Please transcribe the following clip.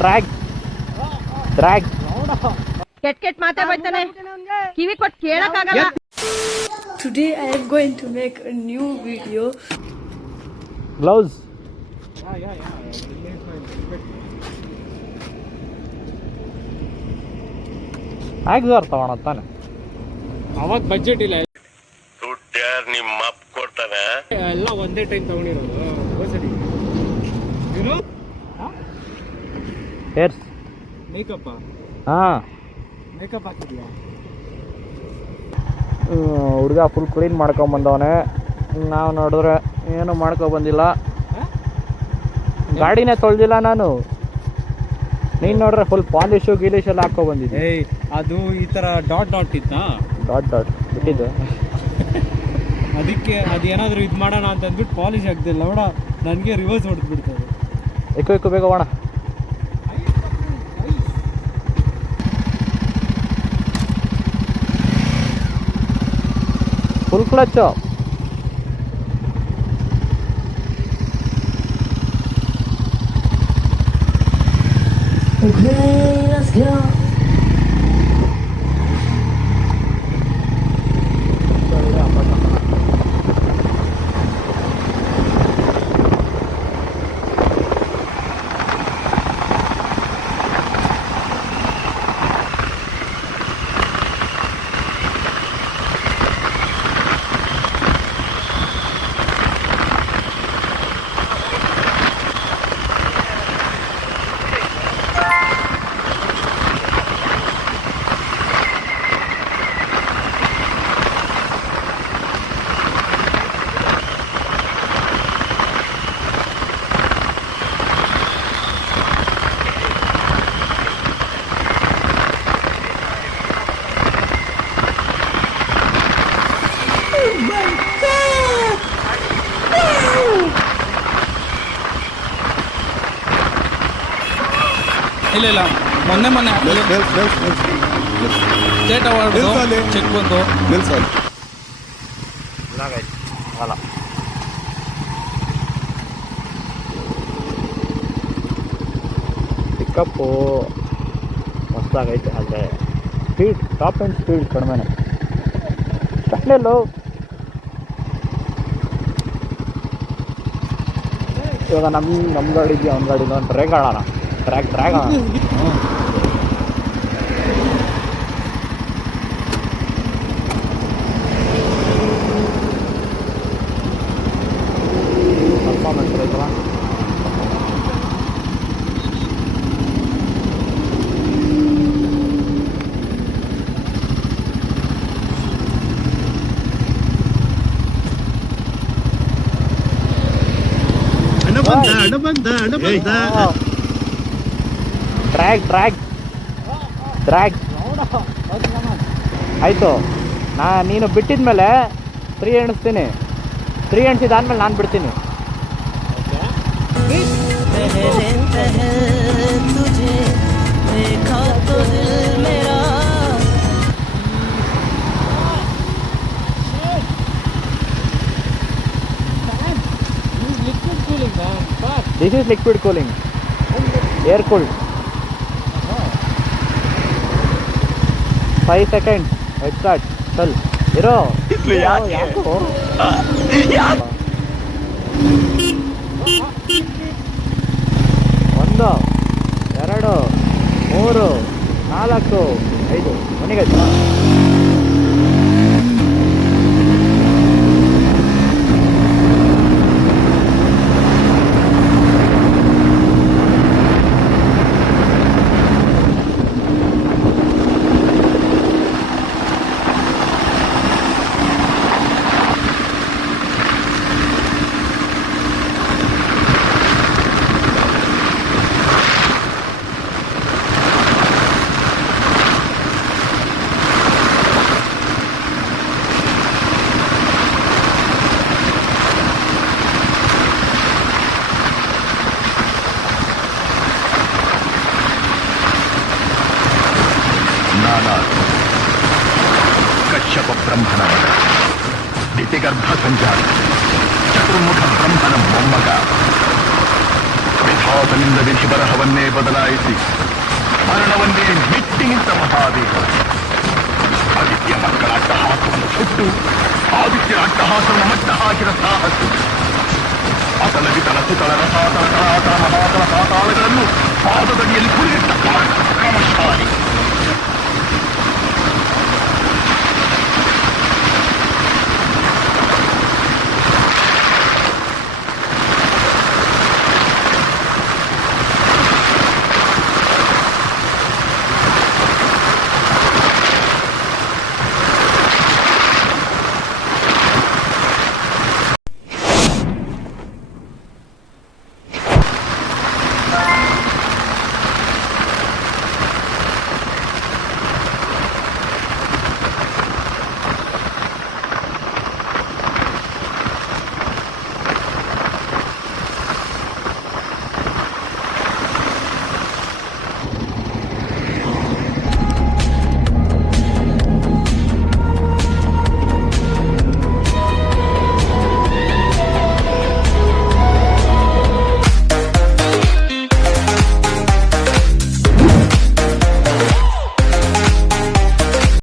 Drag ಕೆಟ್ಟ ಮಾತೇ ಬೈತಾನೆ, ಕಿವಿ ಕೊಟ್ಟು ಕೇಳಕ್ಕಾಗಲ್ಲ. Today I am going to make a new video. Gloves. Axor ತಗೋಣ ತಾನೆ, ಅವಾಗ ಬಜೆಟ್ ಇಲ್ಲ, ದುಡ್ಡ್ಯಾರು ನಿಮ್ಮ ಅಪ್ಪ ಕೊಡ್ತಾನೆ, ಎಲ್ಲ ಒಂದೇ ಟೈಮ್ ತಗೊಂಡಿರೋದು. ಹೇರ್ಸ್ ಮೇಕಪ್ ಮೇಕಪ್ ಹಾಕಿದ್ಯಾ? ಹುಡುಗ ಫುಲ್ ಕ್ಲೀನ್ ಮಾಡ್ಕೊಂಬಂದವನೆ. ನಾವು ನೋಡಿದ್ರೆ ಏನು ಮಾಡ್ಕೊಬಂದಿಲ್ಲ, ಗಾಡಿನೇ ತೊಳೆದಿಲ್ಲ ನಾನು. ನೀನು ನೋಡ್ರೆ ಫುಲ್ ಪಾಲಿಶು ಗೀಲಿಶ್ ಎಲ್ಲ ಹಾಕ್ಕೊಬಂದಿದ್ದೆ. ಅದು ಈ ಥರ ಡಾಟ್ ಇತ್ತ, ಡಾಟ್ ಬಿಟ್ಟಿದ್ದು. ಅದಕ್ಕೆ ಅದೇನಾದರೂ ಇದು ಮಾಡೋಣ ಅಂತ ಅಂದ್ಬಿಟ್ಟು ಪಾಲಿಶ್ ಆಗ್ತಿಲ್ಲ ನೋಡ, ನನಗೆ ರಿವರ್ಸ್ ಹೊಡೆದ್ಬಿಡ್ತದೆ. ఎక్కువ ಬೇಗ ಹೋಣ. Full clutch. ಇಲ್ಲ ಮೊನ್ನೆ ಸ್ಟೇಟ್ ಅವಾರ್ಡ್ ಚೆಕ್ ಬಂತು. ಪಿಕಪ್ಪು ಮಸ್ತಾಗೈತೆ, ಆದರೆ ಸ್ಪೀಡ್ ಟಾಪ್ ಆ್ಯಂಡ್ ಸ್ಪೀಡ್ ಕಡಿಮೆನೆ. ಕಟ್ಲೆಲ್ಲೋ ಇವಾಗ ನಮ್ಮ ಗಾಡಿಗೆ ಅವ್ನ ಗಾಡಿನ ಡ್ರ್ಯಾಗ್ ಆಡೋಣ, ಡ್ರ್ಯಾಗ್ ಆಡೋಣ. ಪರ್ಫಾರ್ಮೆನ್ಸ್ ಐತಲ್ಲ. ಡ್ರ್ಯಾಗ್ ಆಯಿತು. ನೀನು ಬಿಟ್ಟಿದ್ಮೇಲೆ 3 ಎಣಿಸ್ತೀನಿ, 3 ಎಣಿಸಿದಾದ್ಮೇಲೆ ನಾನು ಬಿಡ್ತೀನಿ. This is liquid cooling, air cooled. 5 seconds, let's start. चल इरो याको 1 2 3 4 5 ಮನೆಗೆ ಕಶ್ಯಪ ಬ್ರಹ್ಮನ ಮಗ, ದಿತಿಗರ್ಭ ಸಂಜಾತ, ಚತುರ್ಮುಖ ಬ್ರಹ್ಮನ ಮೊಮ್ಮಗ, ಆತನಿಂದ ವಿಧಿ ಬರಹವನ್ನೇ ಬದಲಾಯಿಸಿ ಮರಣವನ್ನೇ ಮೆಟ್ಟಿ ನಿಂತ ಮಹಾದೇವ ಆದಿತ್ಯ ಮಕ್ಕಳ ಅಟ್ಟಹಾಸವನ್ನು ಸುಟ್ಟು ಆದಿತ್ಯ ಅಟ್ಟಹಾಸವನ್ನು ಮಟ್ಟ ಹಾಕಿದ ಸಾಹಸ ಅತಲ ವಿತಲ ಸುತಳ ರಸಾತಳ ತಳಾತಳ ಮಹಾತಳ ಪಾತಾಳಗಳನ್ನು ಪಾದದಡಿಯಲ್ಲಿ ಕುರಿಯಿಟ್ಟ ಕ್ರಮಶಾಲಿ